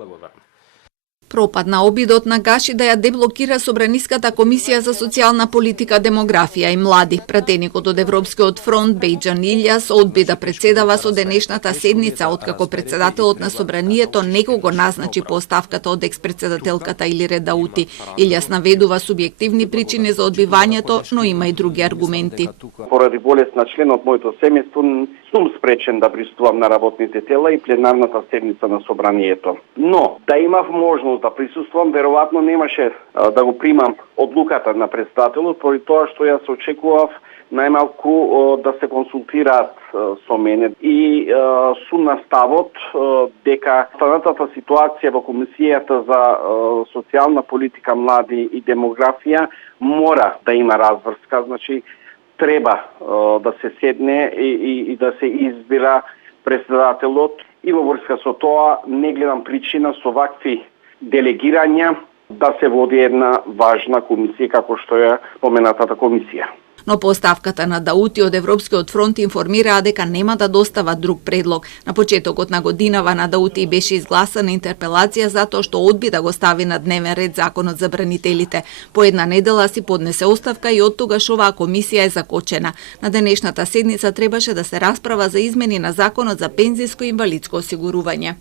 Благодарам. Пропадна обидот на Гаши да ја деблокира Собраниската комисија за социјална политика, демографија и млади. Пратеникот од Европскиот фронт Бејџан Илјас одби да председава со денешната седница, откако председателот на Собранието некого назначи по оставката од експредседателката Илире Даути. Илјас наведува субјективни причини за одбивањето, но има и други аргументи. Поради болест на член од моето семејство сум спречен да присуствувам на работните тела и пленарната седница на Собранието. Но да имав можност да присуствувам, веројатно немаше да го примам одлуката на председателот, поради тоа што јас очекував најмалку да се консултираат со мене и сум на ставот дека станатата ситуација во Комисијата за социјална политика, млади и демографија мора да има разврска, значи треба да се седне и да се избира председателот и во врска со тоа не гледам причина со вакви делегирања да се води една важна комисија како што е поменатата комисија. Но по оставката на Даути од Европскиот фронт информираа дека нема да достават друг предлог. На почетокот на годинава на Даути беше изгласана интерпелација затоа што одби да го стави на дневен ред законот за бранителите. По една недела си поднесе оставка и оттогаш оваа комисија е закочена. На денешната седница требаше да се расправа за измени на законот за пензиско и инвалидско осигурување.